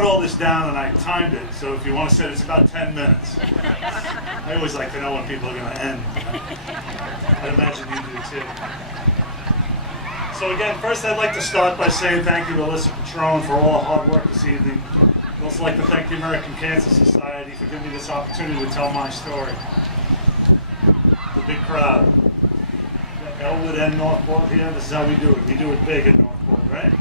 wrote all this down and I timed it, so if you want to say it's about 10 minutes. I always like to know when people are going to end. I imagine you do too. So again, first I'd like to start by saying thank you to Alyssa Patron for all the hard work this evening. I'd also like to thank the American Cancer Society for giving me this opportunity to tell my story. The big crowd. Elwood and Northport here, this is how we do it. We do it big in Northport, right?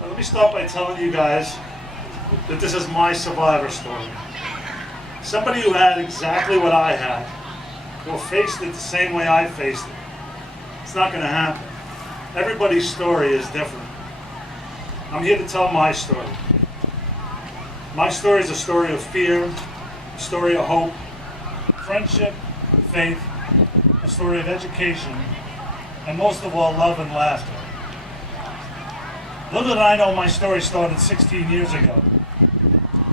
Now, let me start by telling you guys that this is my survivor story. Somebody who had exactly what I had, or faced it the same way I faced it. It's not going to happen. Everybody's story is different. I'm here to tell my story. My story is a story of fear, a story of hope, friendship, faith, a story of education, and most of all, love and laughter. Little did I know my story started 16 years ago.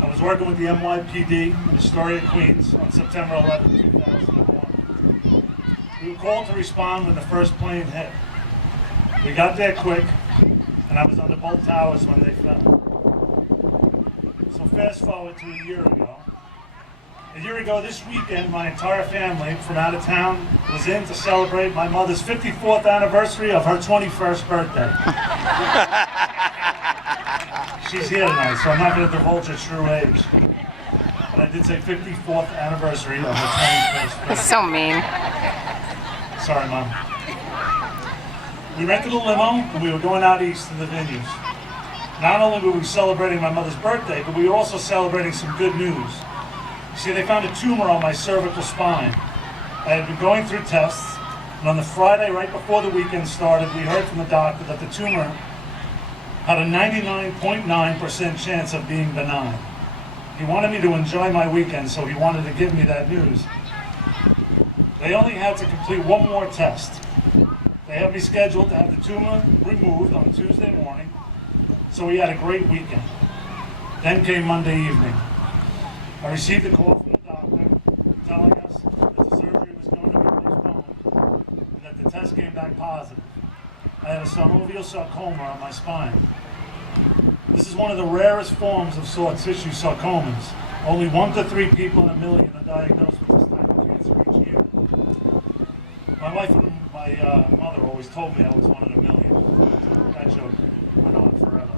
I was working with the NYPD in Astoria, Queens on September 11, 2001. We were called to respond when the first plane hit. We got there quick, and I was under both towers when they fell. So fast forward to a year ago. A year ago this weekend, my entire family from out of town was in to celebrate my mother's 54th anniversary of her 21st birthday. She's here tonight, so I'm not going to divulge her true age. But I did say 54th anniversary of her 21st birthday. That's so mean. Sorry, Mom. We rented a limo and we were going out east to the venues. Not only were we celebrating my mother's birthday, but we were also celebrating some good news. You see, they found a tumor on my cervical spine. I had been going through tests, and on the Friday right before the weekend started, we heard from the doctor that the tumor had a 99.9% chance of being benign. He wanted me to enjoy my weekend, so he wanted to give me that news. They only had to complete one more test. They had me scheduled to have the tumor removed on Tuesday morning, so we had a great weekend. Then came Monday evening. I received a call from the doctor telling us that the surgery was going to be postponed and that the test came back positive. I had a synovial sarcoma on my spine. This is one of the rarest forms of soft tissue sarcomas. Only 1 to 3 people in a million are diagnosed with this type of cancer each year. My wife and my mother always told me I was one in a million. That joke went on forever.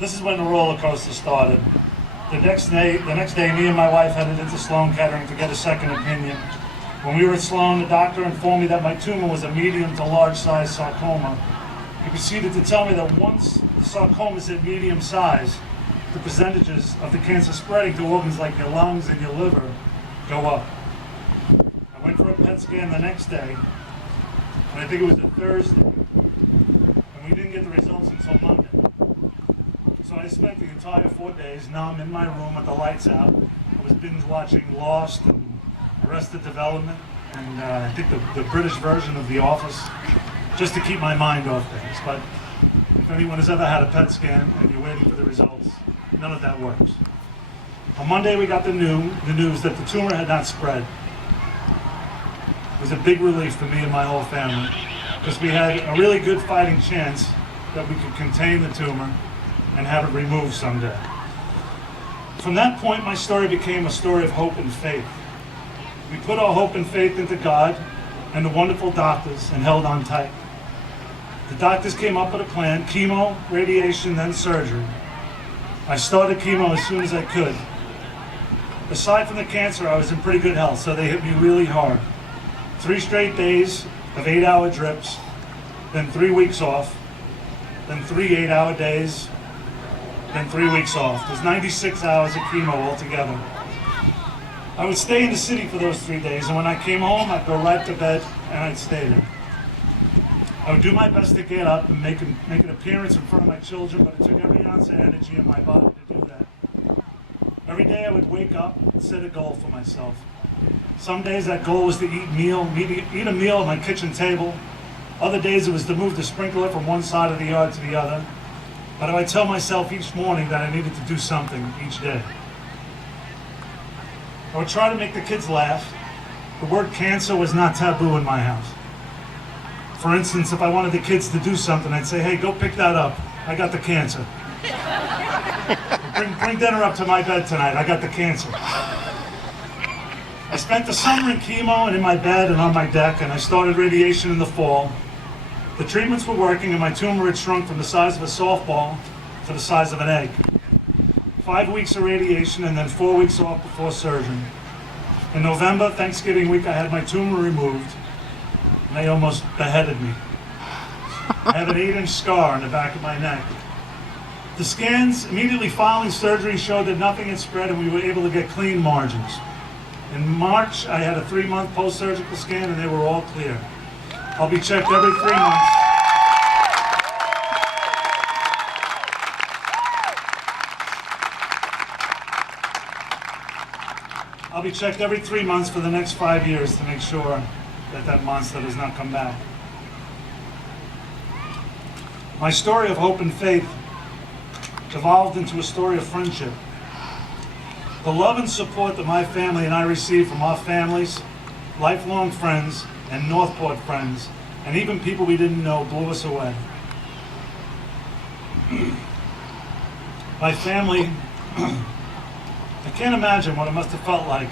This is when the roller coaster started. The next day, me and my wife headed into Sloan Kettering to get a second opinion. When we were at Sloan, the doctor informed me that my tumor was a medium to large size sarcoma. He proceeded to tell me that once the sarcomas hit medium size, the percentages of the cancer spreading to organs like your lungs and your liver go up. I went for a PET scan the next day, and I think it was a Thursday, and we didn't get the results until Monday. So I spent the entire 4 days numb in my room with the lights out. I was binge watching Lost and Arrested Development, and I think the British version of The Office, just to keep my mind off things. But if anyone has ever had a PET scan and you're waiting for the results, none of that works. On Monday we got the news that the tumor had not spread. It was a big relief for me and my whole family, because we had a really good fighting chance that we could contain the tumor and have it removed someday. From that point, my story became a story of hope and faith. We put our hope and faith into God and the wonderful doctors and held on tight. The doctors came up with a plan: chemo, radiation, then surgery. I started chemo as soon as I could. Aside from the cancer, I was in pretty good health, so they hit me really hard. 3 straight days of 8-hour drips, then 3 weeks off, then 3 8-hour days, then 3 weeks off. There's 96 hours of chemo altogether. I would stay in the city for those 3 days, and when I came home, I'd go right to bed, and I'd stay there. I would do my best to get up and make an appearance in front of my children, but it took every ounce of energy in my body to do that. Every day I would wake up and set a goal for myself. Some days that goal was to eat a meal at my kitchen table. Other days it was to move the sprinkler from one side of the yard to the other. But I would tell myself each morning that I needed to do something each day. I would try to make the kids laugh. The word cancer was not taboo in my house. For instance, if I wanted the kids to do something, I'd say, hey, go pick that up. I got the cancer. Bring dinner up to my bed tonight. I got the cancer. I spent the summer in chemo and in my bed and on my deck, and I started radiation in the fall. The treatments were working, and my tumor had shrunk from the size of a softball to the size of an egg. 5 weeks of radiation and then 4 weeks off before surgery. In November, Thanksgiving week, I had my tumor removed, and they almost beheaded me. I have an 8-inch scar on the back of my neck. The scans immediately following surgery showed that nothing had spread, and we were able to get clean margins. In March, I had a 3-month post-surgical scan, and they were all clear. I'll be checked every 3 months. I'll be checked every 3 months for the next 5 years to make sure that that monster does not come back. My story of hope and faith evolved into a story of friendship. The love and support that my family and I received from our families, lifelong friends, and Northport friends, and even people we didn't know, blew us away. My family, I can't imagine what it must have felt like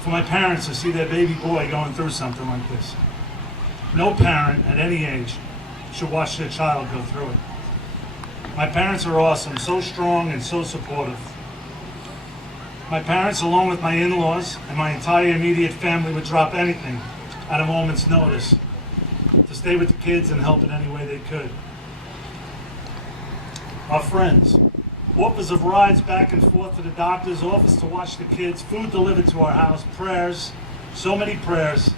for my parents to see their baby boy going through something like this. No parent at any age should watch their child go through it. My parents are awesome, so strong and so supportive. My parents, along with my in-laws and my entire immediate family, would drop anything at a moment's notice to stay with the kids and help in any way they could. Our friends, offers of rides back and forth to the doctor's office to watch the kids, food delivered to our house, prayers, so many prayers,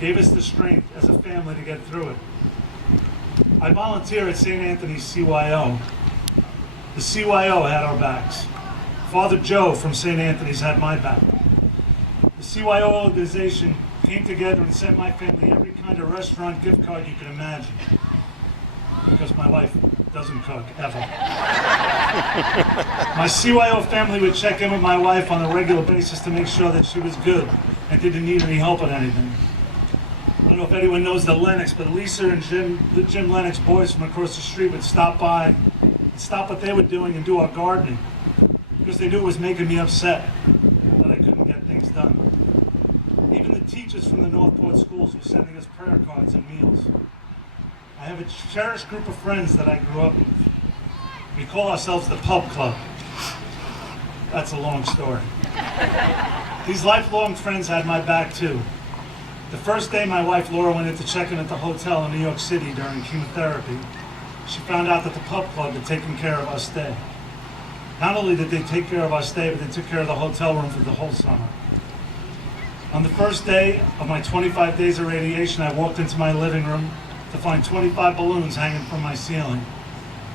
gave us the strength as a family to get through it. I volunteer at St. Anthony's CYO. The CYO had our backs. Father Joe from St. Anthony's had my back. The CYO organization came together and sent my family every kind of restaurant gift card you can imagine. Because my wife doesn't cook, ever. My CYO family would check in with my wife on a regular basis to make sure that she was good and didn't need any help with anything. I don't know if anyone knows the Lennox, but Lisa and Jim Lennox, boys from across the street, would stop by and stop what they were doing and do our gardening because they knew it was making me upset that I couldn't get things done. Even the teachers from the Northport schools were sending us prayer cards and meals. I have a cherished group of friends that I grew up with. We call ourselves the Pub Club. That's a long story. These lifelong friends had my back too. The first day my wife Laura went in to check in at the hotel in New York City during chemotherapy, she found out that the Pub Club had taken care of our stay. Not only did they take care of our stay, but they took care of the hotel room for the whole summer. On the first day of my 25 days of radiation, I walked into my living room to find 25 balloons hanging from my ceiling.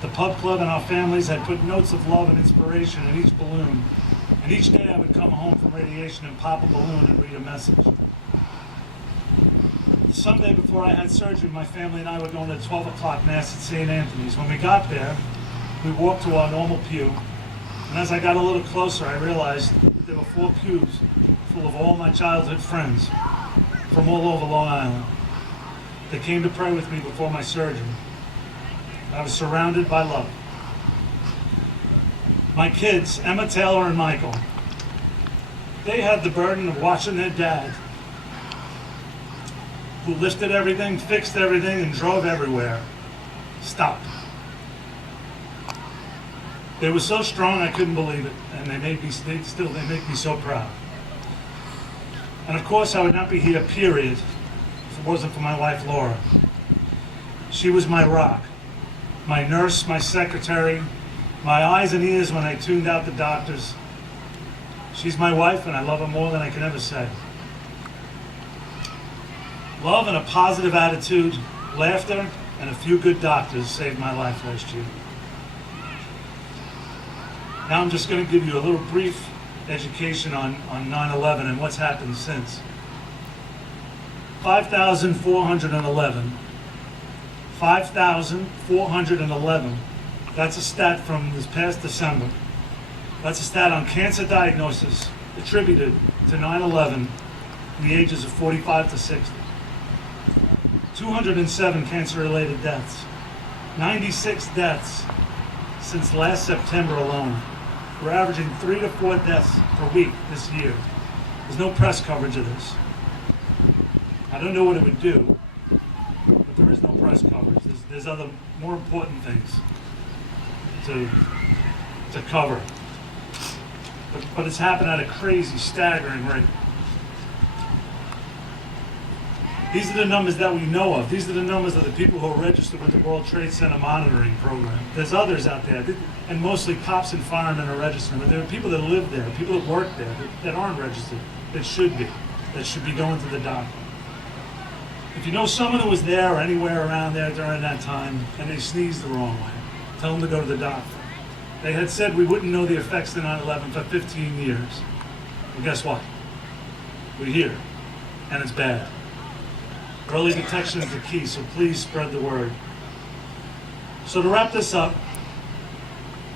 The Pub Club and our families had put notes of love and inspiration in each balloon, and each day I would come home from radiation and pop a balloon and read a message. The Sunday before I had surgery, my family and I were going to 12 o'clock Mass at St. Anthony's. When we got there, we walked to our normal pew, and as I got a little closer, I realized that there were 4 pews full of all my childhood friends from all over Long Island. They came to pray with me before my surgery. I was surrounded by love. My kids, Emma, Taylor, and Michael, they had the burden of watching their dad, who lifted everything, fixed everything, and drove everywhere, stop. They were so strong I couldn't believe it, and they make me so proud. And of course I would not be here, period, if it wasn't for my wife Laura. She was my rock, my nurse, my secretary, my eyes and ears when I tuned out the doctors. She's my wife and I love her more than I can ever say. Love and a positive attitude, laughter, and a few good doctors saved my life last year. Now I'm just going to give you a little brief education on 9/11 and what's happened since. 5,411. 5,411. That's a stat from this past December. That's a stat on cancer diagnosis attributed to 9/11 in the ages of 45 to 60. 207 cancer-related deaths. 96 deaths since last September alone. We're averaging 3 to 4 deaths per week this year. There's no press coverage of this. I don't know what it would do, but there is no press coverage. There's other more important things to cover. But it's happened at a crazy, staggering rate. These are the numbers that we know of. These are the numbers of the people who are registered with the World Trade Center monitoring program. There's others out there, and mostly cops and firemen are registered. But there are people that live there, people that work there, that aren't registered, that should be going to the doctor. If you know someone who was there or anywhere around there during that time and they sneezed the wrong way, tell them to go to the doctor. They had said we wouldn't know the effects of 9/11 for 15 years. Well, guess what? We're here, and it's bad. Early detection is the key, so please spread the word. So to wrap this up,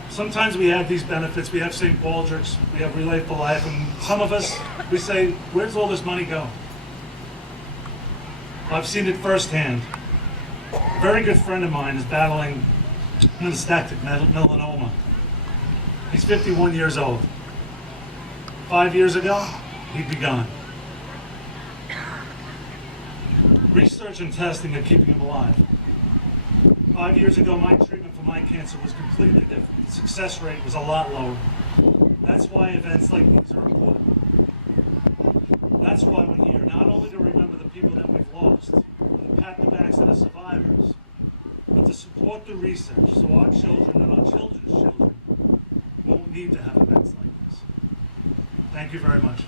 sometimes we have these benefits. We have St. Baldrick's, we have Relay for Life, and some of us, we say, where's all this money go? I've seen it firsthand. A very good friend of mine is battling metastatic melanoma. He's 51 years old. 5 years ago, he'd be gone. Research and testing are keeping him alive. 5 years ago, my treatment for my cancer was completely different. The success rate was a lot lower. That's why events like these are important. That's why we're here, not only to remember the people that we've lost, and to pat the backs of the survivors, but to support the research so our children and our children's children won't need to have events like this. Thank you very much.